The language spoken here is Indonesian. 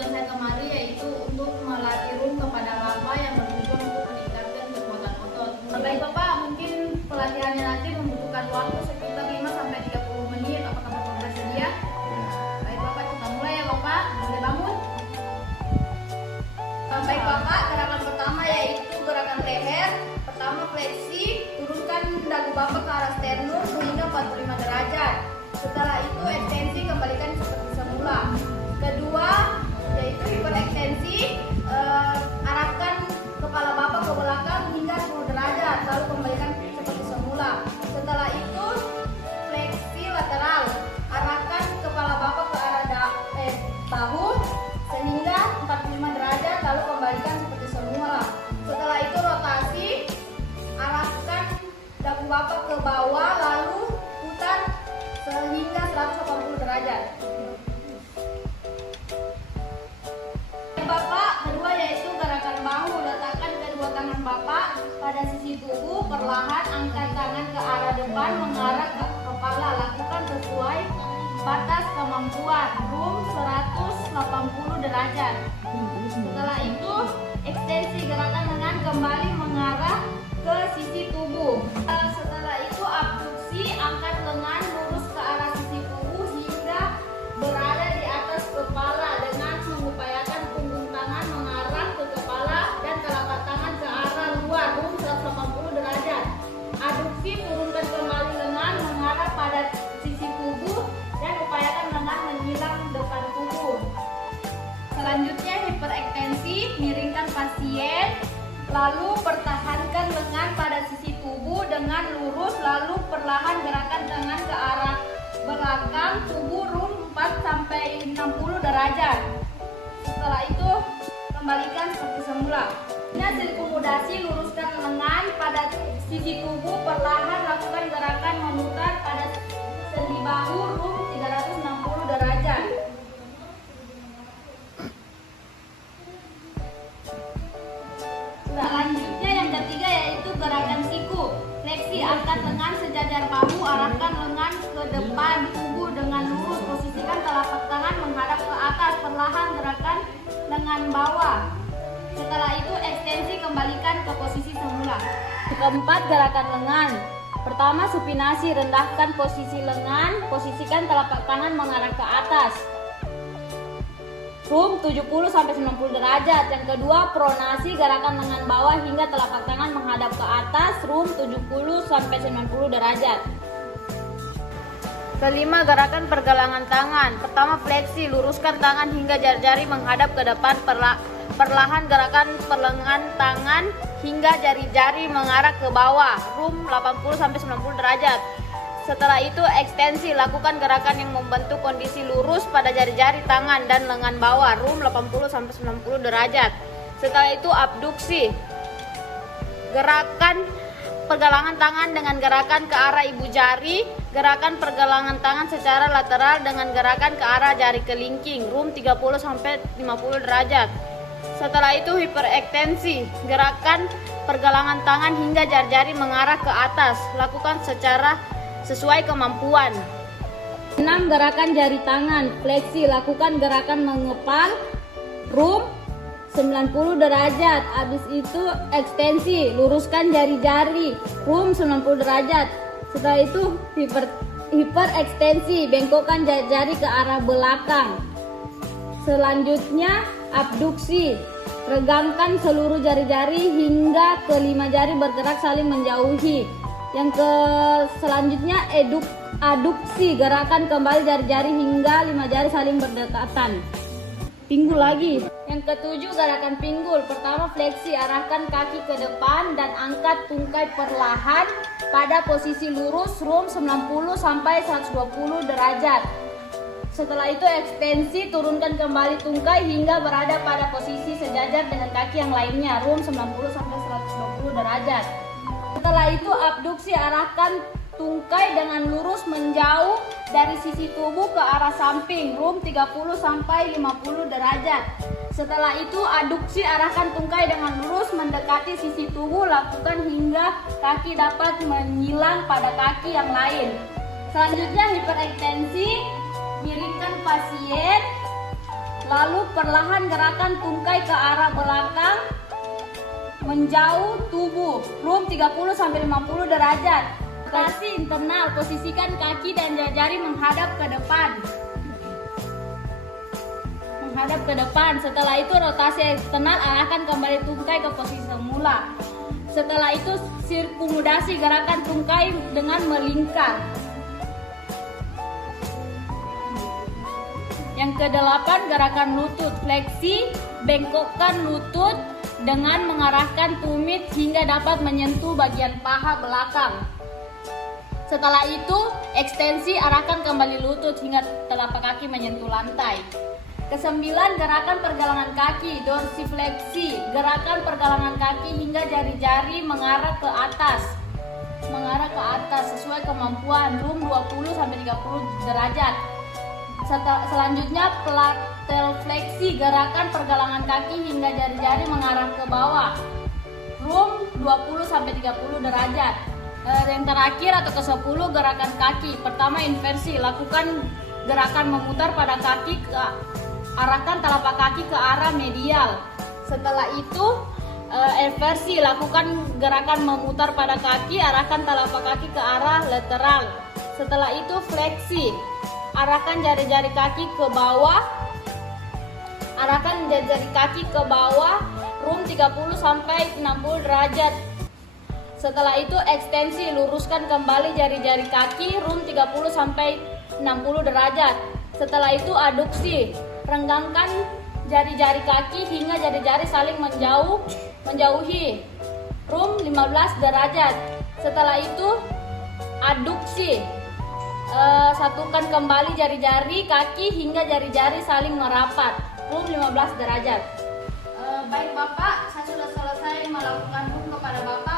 tujuan saya kemari yaitu untuk melatih room kepada laba yang bertujuan untuk meningkatkan kekuatan otot. Baik Bapak, mungkin pelatihannya nanti membutuhkan waktu sekitar 5-30 menit. Apakah Bapak bersedia? Baik Bapak, kita mulai ya Bapak. Boleh bangun? Baik Bapak, gerakan pertama yaitu gerakan leher. Pertama fleksi, turunkan dagu Bapak ke arah sternum sehingga 45 derajat. Setelah itu ekstensi, kembalikan seperti semula. Kedua yaitu hiperekstensi, arahkan kepala Bapak ke belakang hingga 10 derajat, lalu kembalikan seperti semula. Setelah itu fleksi lateral, arahkan kepala Bapak ke arah bahu sehingga 45 derajat, lalu kembalikan seperti semula. Setelah itu rotasi, arahkan dagu Bapak ke bawah lalu putar sehingga 180 derajat. Bapak, kedua yaitu gerakan bahu. Letakkan kedua tangan Bapak pada sisi tubuh, perlahan angkat tangan ke arah depan mengarah ke kepala. Lakukan sesuai batas kemampuan, room 180 derajat. Setelah itu ekstensi, gerakan lengan kembali mengarah ke sisi tubuh. Setelah itu abduksi, angkat lengan lurus ke arah sisi tubuh hingga berada di atas kepala dengan mengupayakan punggung tangan mengarah ke kepala dan telapak tangan ke arah luar, room 180 derajat. Abduksi, turunkan kembali lengan mengarah pada sisi tubuh dan upayakan lengan menyilang depan tubuh. Selanjutnya hiperekstensi, miringkan pasien, lalu pertahankan lengan pada sisi tubuh dengan lurus, lalu perlahan gerakan tangan ke arah belakang tubuh, room 4-60 derajat. Setelah itu kembalikan seperti semula. Ini sirkumulasi, luruskan lengan pada sisi tubuh, perlahan lakukan gerakan memutar pada sendi bahu, room 360 derajat. Selanjutnya yang ketiga yaitu gerakan siku. Fleksi, angkat lengan sejajar bahu, arahkan lengan ke depan tubuh dengan lurus, posisikan telapak tangan menghadap ke atas, perlahan gerakan lengan bawah. Setelah itu ekstensi, kembalikan ke posisi semula. Keempat, gerakan lengan. Pertama supinasi, rendahkan posisi lengan, posisikan telapak tangan mengarah ke atas, room 70-90 derajat. Yang kedua pronasi, gerakan lengan bawah hingga telapak tangan menghadap ke atas, room 70-90 derajat. Kelima, gerakan pergelangan tangan. Pertama fleksi, luruskan tangan hingga jari-jari menghadap ke depan, perlahan gerakan perlengan tangan hingga jari-jari mengarah ke bawah, room 80-90 derajat. Setelah itu ekstensi, lakukan gerakan yang membentuk kondisi lurus pada jari-jari tangan dan lengan bawah, room 80-90 derajat. Setelah itu abduksi, gerakan pergelangan tangan dengan gerakan ke arah ibu jari, gerakan pergelangan tangan secara lateral dengan gerakan ke arah jari kelingking, room 30-50 derajat. Setelah itu hiperekstensi, gerakan pergelangan tangan hingga jari-jari mengarah ke atas, lakukan sesuai kemampuan. 6, gerakan jari tangan. Fleksi, lakukan gerakan mengepal, room 90 derajat. Habis itu ekstensi, luruskan jari-jari, room 90 derajat. Setelah itu hiperekstensi, bengkokkan jari-jari ke arah belakang. Selanjutnya abduksi, regangkan seluruh jari-jari hingga kelima jari bergerak saling menjauhi. Yang selanjutnya aduksi, gerakan kembali jari-jari hingga 5 jari saling berdekatan. Pinggul lagi. Yang ketujuh, gerakan pinggul. Pertama fleksi, arahkan kaki ke depan dan angkat tungkai perlahan pada posisi lurus, room 90-120 derajat. Setelah itu ekstensi, turunkan kembali tungkai hingga berada pada posisi sejajar dengan kaki yang lainnya, room 90-120 derajat. Setelah itu abduksi, arahkan tungkai dengan lurus menjauh dari sisi tubuh ke arah samping, room 30-50 derajat. Setelah itu aduksi, arahkan tungkai dengan lurus mendekati sisi tubuh, lakukan hingga kaki dapat menyilang pada kaki yang lain. Selanjutnya hiperekstensi, miringkan pasien, Lalu perlahan gerakan tungkai ke arah belakang menjauh tubuh. Room 30-50 derajat. Rotasi internal, posisikan kaki dan jari menghadap ke depan. Menghadap ke depan. Setelah itu rotasi eksternal, arahkan kembali tungkai ke posisi semula. Setelah itu sirkumudasi, gerakan tungkai dengan melingkar. Yang ke-8, gerakan lutut. Fleksi, bengkokkan lutut dengan mengarahkan tumit hingga dapat menyentuh bagian paha belakang. Setelah itu, ekstensi, arahkan kembali lutut hingga telapak kaki menyentuh lantai. Ke-9, gerakan pergelangan kaki. Dorsifleksi, gerakan pergelangan kaki hingga jari-jari mengarah ke atas. Mengarah ke atas sesuai kemampuan. Room 20-30 derajat. Selanjutnya platelfleksi, gerakan pergelangan kaki hingga jari-jari mengarah ke bawah. Room 20-30 derajat. Yang terakhir atau ke-10, gerakan kaki. Pertama, inversi, lakukan gerakan memutar pada kaki, arahkan telapak kaki ke arah medial. Setelah itu eversi, lakukan gerakan memutar pada kaki, arahkan telapak kaki ke arah lateral. Setelah itu fleksi, arahkan jari-jari kaki ke bawah. Arahkan jari-jari kaki ke bawah, room 30-60 derajat. Setelah itu ekstensi, luruskan kembali jari-jari kaki, room 30-60 derajat. Setelah itu aduksi, renggangkan jari-jari kaki hingga jari-jari saling menjauhi, room 15 derajat. Setelah itu aduksi, satukan kembali jari-jari kaki hingga jari-jari saling merapat, room 15 derajat. Baik Bapak, saya sudah selesai melakukan room kepada Bapak.